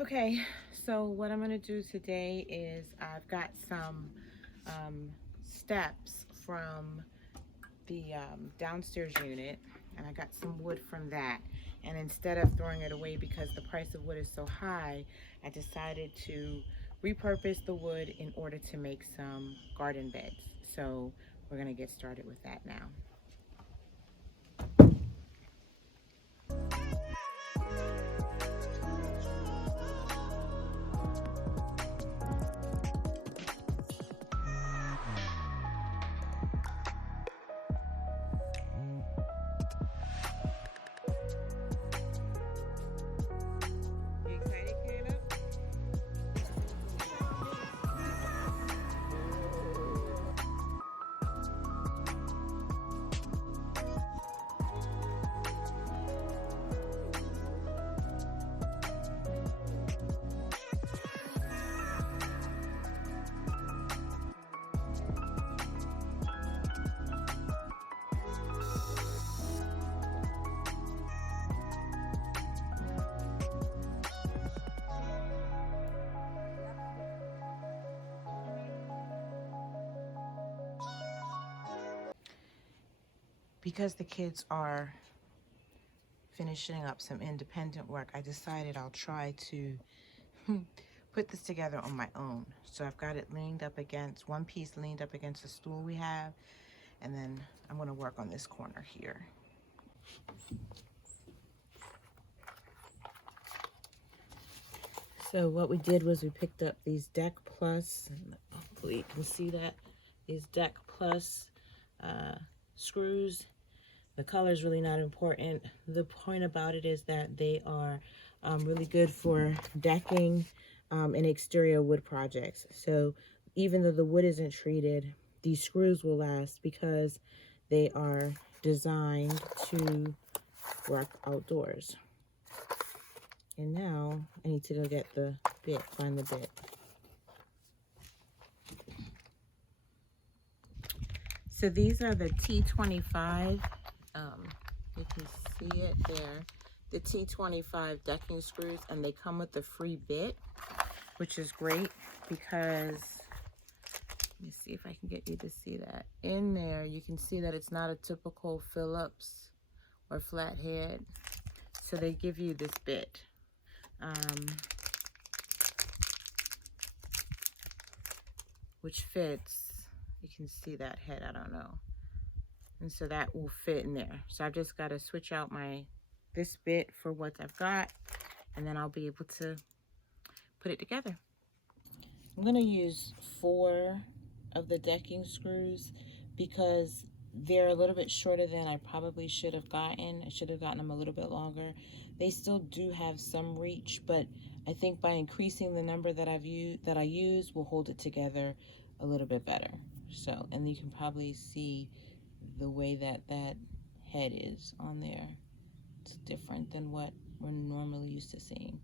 Okay, so what I'm going to do today is I've got some steps from the downstairs unit, and I got some wood from that. And instead of throwing it away because the price of wood is so high, I decided to repurpose the wood in order to make some garden beds. So we're going to get started with that now. You excited, Caleb? Because the kids are finishing up some independent work, I decided I'll try to put this together on my own. So I've got it leaned up against, one piece leaned up against the stool we have, and then I'm going to work on this corner here. So what we did was we picked up these Deck Plus, and hopefully you can see that, these Deck Plus screws. The color is really not important. The point about it is that they are really good for decking and exterior wood projects. So even though the wood isn't treated, these screws will last because they are designed to work outdoors. And now I need to go get the bit, find the bit. So these are the T25. You can see it there. The T25 decking screws, and they come with a free bit, which is great because, let me see if I can get you to see that. In there, you can see that it's not a typical Phillips or flathead. So they give you this bit. Which fits, you can see that head, I don't know. And so that will fit in there. So I've just got to switch out this bit for what I've got, and then I'll be able to put it together. I'm going to use 4 of the decking screws because they're a little bit shorter than I probably should have gotten. I should have gotten them a little bit longer. They still do have some reach, but I think by increasing the number that I use will hold it together a little bit better. So, and you can probably see the way that head is on there. It's different than what we're normally used to seeing.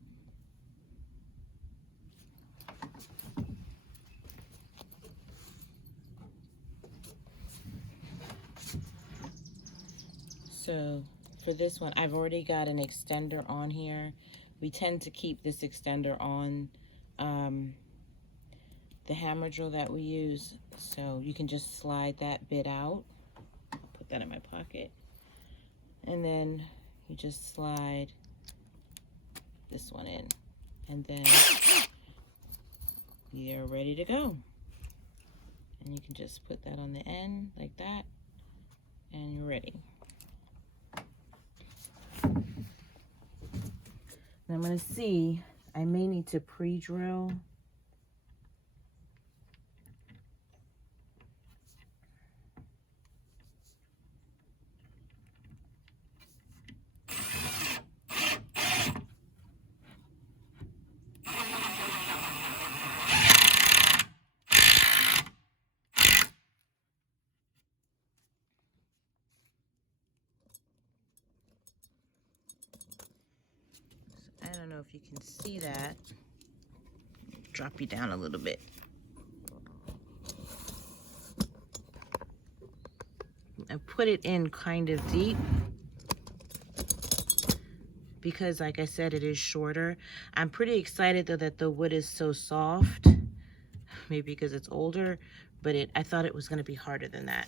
So for this one, I've already got an extender on here. We tend to keep this extender on the hammer drill that we use. So you can just slide that bit out. Put that in my pocket. And then you just slide this one in. And then you're ready to go. And you can just put that on the end like that. And you're ready. And I'm going to see, I may need to pre-drill. I don't know if you can see that. Drop you down a little bit. I put it in kind of deep because like I said, it is shorter. I'm pretty excited though that the wood is so soft, maybe because it's older, but I thought it was going to be harder than that.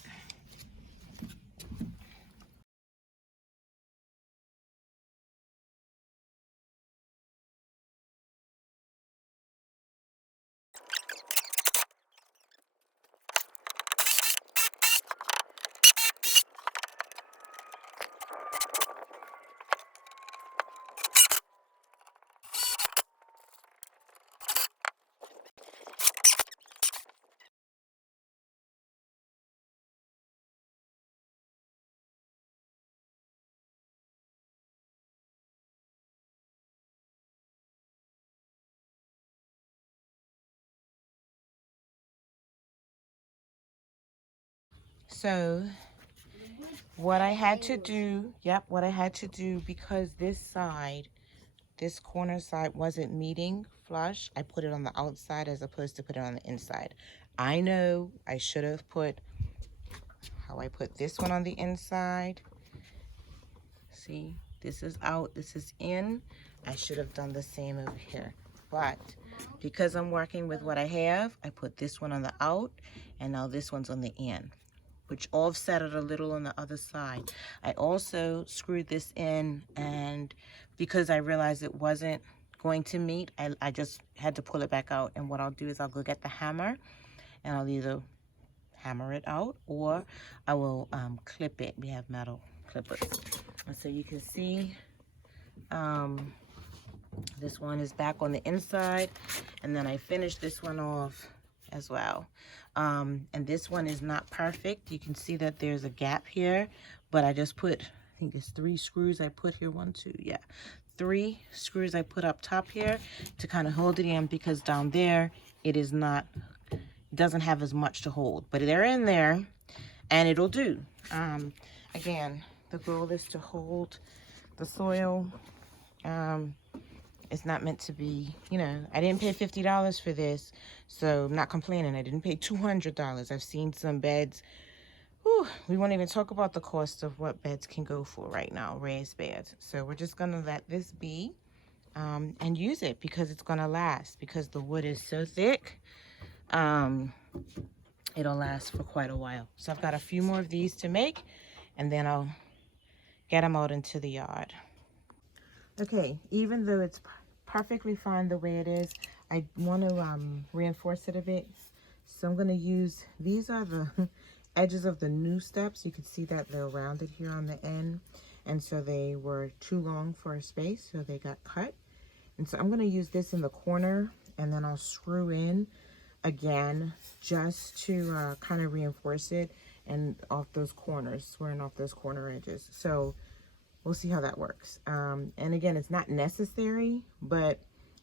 So what I had to do, what I had to do, because this corner side wasn't meeting flush, I put it on the outside as opposed to put it on the inside. I know I should have put how I put this one on the inside. See, this is out, this is in. I should have done the same over here. But because I'm working with what I have, I put this one on the out, and now this one's on the in, which offset it a little on the other side. I also screwed this in, and because I realized it wasn't going to meet, I just had to pull it back out. And what I'll do is I'll go get the hammer, and I'll either hammer it out or I will clip it. We have metal clippers. And so you can see this one is back on the inside, and then I finished this one off as well. And this one is not perfect. You can see that there's a gap here, but I just put, I think it's 3 screws I put here. 1, 2, yeah. 3 screws I put up top here to kind of hold it in, because down there it is not, it doesn't have as much to hold, but they're in there and it'll do. Again, the goal is to hold the soil. It's not meant to be, you know, I didn't pay $50 for this, so I'm not complaining. I didn't pay $200. I've seen some beds, whew, we won't even talk about the cost of what beds can go for right now, raised beds. So we're just gonna let this be and use it, because it's gonna last, because the wood is so thick. It'll last for quite a while. So I've got a few more of these to make, and then I'll get them out into the yard. Okay, even though it's perfectly fine the way it is, I want to reinforce it a bit. So I'm going to use, these are the edges of the new steps. You can see that they're rounded here on the end. And so they were too long for a space, so they got cut. And so I'm going to use this in the corner, and then I'll screw in again just to kind of reinforce it, and off those corners, squaring off those corner edges. So we'll see how that works. And again, it's not necessary, but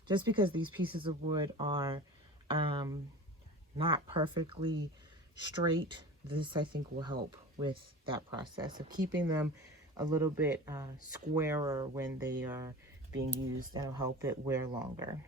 just because these pieces of wood are not perfectly straight, this I think will help with that process of keeping them a little bit squarer when they are being used. That'll help it wear longer.